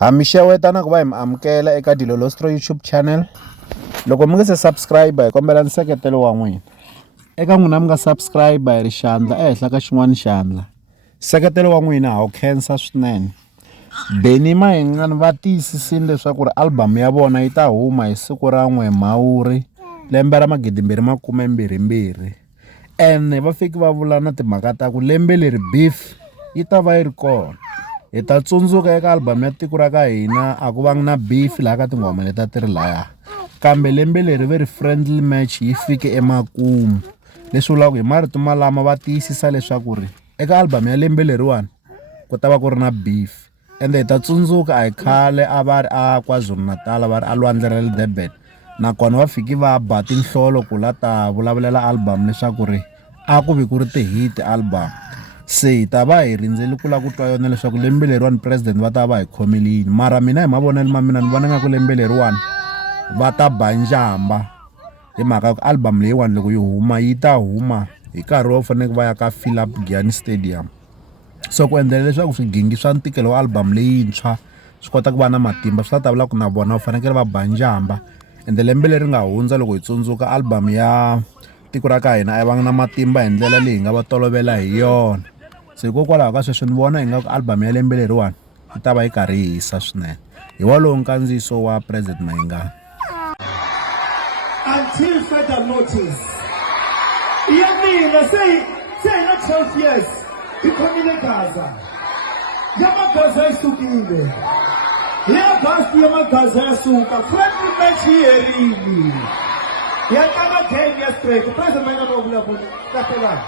Hamisha ku va hi mi amukela eka Dilolostro YouTube channel. Loko mi nga se subscribe hi kombela nseketelo wa n'wina. Eka n'wina mi nga subscribe hi ri xandla ehenhla ka xin'wana xandla. Nseketelo wa n'wina ha wu khensa swinene. Benny Mayengani va tiyisisile leswaku ri album ya vona yi ta huma hi siku ra 1 Mhawuri lembe ra 2022. Ene va fiki va vula na timhaka ta ku lembe leri beef yi ta va yi ri kona. Hi ta tsundzuka eka album ya tiko ra ka hina a ku vangi na beef laha ka tinghoma leta ti ri laya. Kambe lembe leri very friendly match yi fike emakumu. Leswi vulaka hi marito malama va tiyisisa leswaku ri eka album ya lembe leriwani ku ta va ku ri na beef. Ende hi ta tsundzuka a hi khale a va ri a KwaZulu-Natal va ri a lwandle ra le Durban. Nakona va fiki va ba tinhlolo ku la ta vulavulela album leswaku ri a ku vi ku ri ti-hit album. Se hi ta va hi rindzeli ku la ku twa yona leswaku lembe leriwani president va ta va hi khomelini. Mara mina hi mavonelo ma mina ni vona nga ku lembe leriwani va ta ba njhamba. Hi mhaka ku album leyiwani loko yi huma yi ta huma hi nkarhi wo fanele va ya ka Philip Giyani Stadium. So ku endlela leswaku swigingi swa ntikelo wa album leyintshwa swi kota ku va na matimba swi ta vula ku na vona va fanekele va ba njhamba. Ende lembe leri nga hundza loko hi tsundzuka album ya tiko ra ka hina a yi vanga na matimba hi ndlela leyi hi nga va tolovela hi yona. Se hikokwalaho ka sweswo ni vona ingaku album ya lembe leriwani yi ta va yi karhi yi hisa swinene. Hi wolowo nkandziyiso wa President Mayengani. Until further notice. Ya mina se na 12 years ikhomile Gaza. Ya magaza yasukile. Ya basi ya magaza yasuka. Friendly match herini. Ya kama game ya straight. President Mayengani wa vula kapelani.